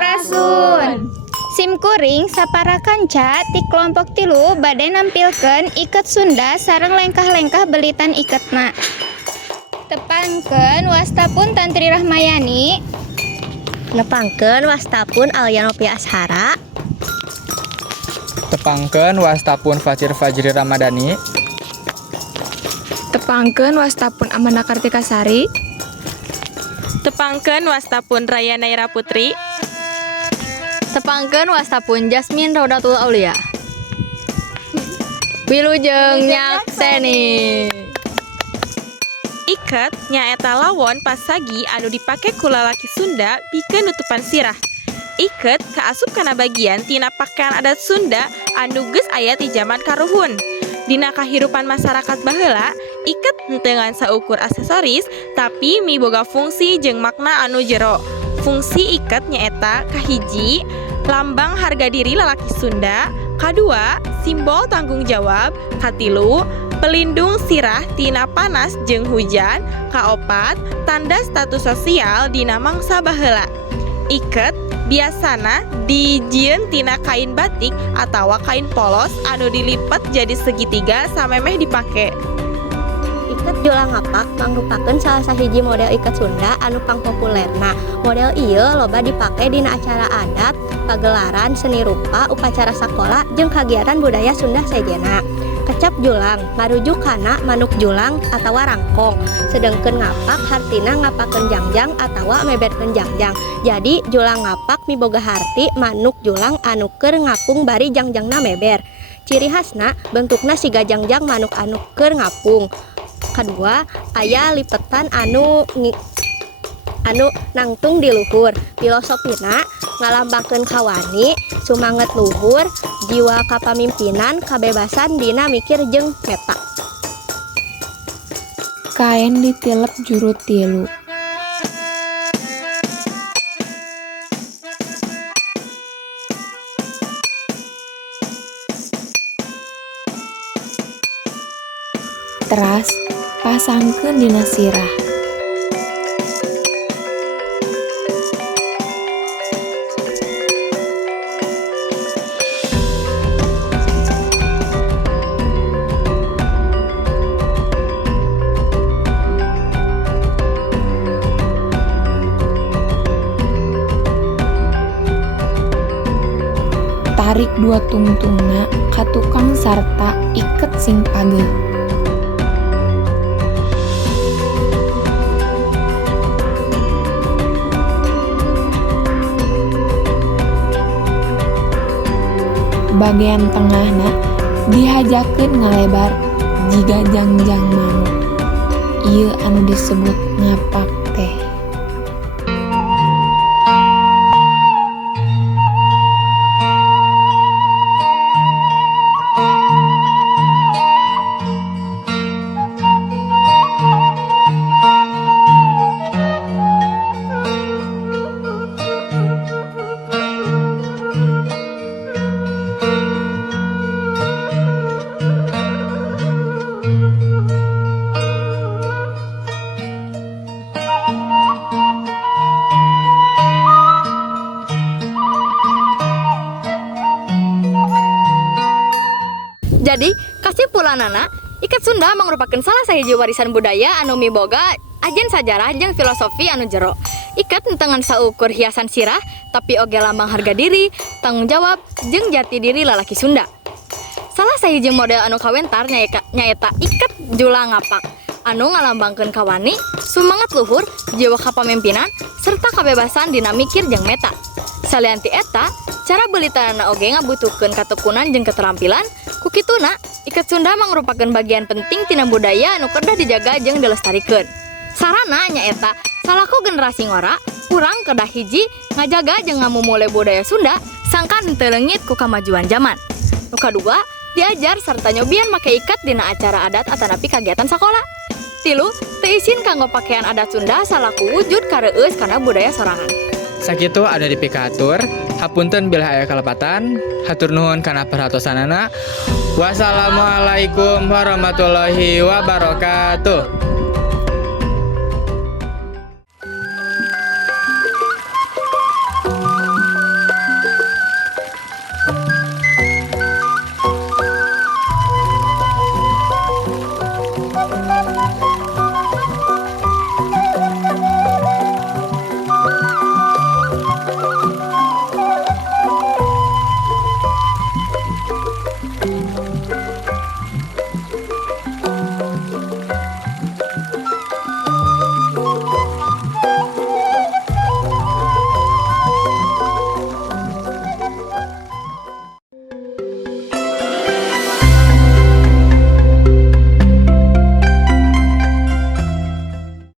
Sampurasun. Simkuring sapara kanca ti kelompok 3 bade nampilkeun iket Sunda sareng lengkah-lengkah belitan iketna. Tepangkeun wastapun Tantri Rahmayani. Nepangkeun wastapun Alyanopia Ashara. Tepangkeun wastapun Fajri Ramadhani. Tepangkeun wastapun Amanda Kartikasari. Tepangkeun wastapun Raya Naira Putri. Tepangkeun wastapun Jasmine Rodatul Aulia. Wilujeng nyakseni. Iket nyaeta lawon pasagi anu dipake ku lalaki Sunda pikeun nutupan sirah. Iket kaasup kana bagian tina pakaian adat Sunda anu geus aya ti jaman karuhun. Dina kahirupan masyarakat baheula, iket henteu ngan saukur aksesoris tapi miboga fungsi jeung makna anu jero. Fungsi iket nyaeta kahiji, lambang harga diri lalaki Sunda, kadua, simbol tanggung jawab, katilu, pelindung sirah tina panas jeung hujan, kaopat, tanda status sosial dina mangsa baheula. Iket biasana dijieun tina kain batik atawa kain polos anu dilipat jadi segitiga samemeh dipake. Iket julang ngapak mangrupakeun salah sahiji model iket Sunda anu pangpopulerna. Model ieu loba dipake dina acara adat, pagelaran seni rupa, upacara sakola jeung kagiatan budaya Sunda sejenna. Kecap julang marujuk kana manuk julang atawa rangkong. Sedengkeun ngapak hartina ngapakeun jangjang atawa mebetkeun jangjang. Jadi julang ngapak miboga harti manuk julang anu keur ngapung bari jangjangna meber. Ciri khasna bentukna siga jangjang manuk anu keur ngapung. Kadua, aya lipetan anu nangtung di luhur. Filosofina ngalambangkeun kawani, sumanget luhur, jiwa kapamimpinan, kabebasan dina mikir jeung meta. Kain ditilep juru tilu. Teras pasangkeun dina sirah. Tarik dua tungtungna ka tukang sarta iket sing pageuh. Bagian tengahna dihajakeun ngalebar jiga jangjang manuk. Ieu anu disebut ngapak teh. Jadi, kasimpulanana, iket Sunda mangrupakeun salah sahiji warisan budaya anu miboga ajen sajarah jeung filosofi anu jero. Iket henteu ngan saukur hiasan sirah, tapi oge lambang harga diri, tanggung jawab, jeung jati diri lalaki Sunda. Salah sahiji model anu kawentar nyaeta iket julang ngapak, anu ngalambangkeun kawani, sumanget luhur, jiwa kapamimpinan, serta kabebasan dina mikir jeung meta. Salianti eta, cara belitanana oge ngabutuhkeun katekunan jeung keterampilan. Kukituna, iket Sunda mangrupakeun bagian penting tina budaya anu kedah dijaga jeung dilestarikeun. Sarana nyaeta, salaku generasi ngora, urang kedah hiji ngajaga jeung ngamumule budaya Sunda sangkan henteu leungit ku kamajuan zaman. Nu kadua, diajar sarta nyobian make iket dina acara adat atanapi kagiatan sakola. Tilu, teu izin kanggo pakaian adat Sunda salaku wujud kareueus kana budaya sorangan. Sakitu ada di pikatur. Hapunten bila aya kalepatan. Hatur nuhun kana perhatosanana. Wassalamualaikum warahmatullahi wabarakatuh.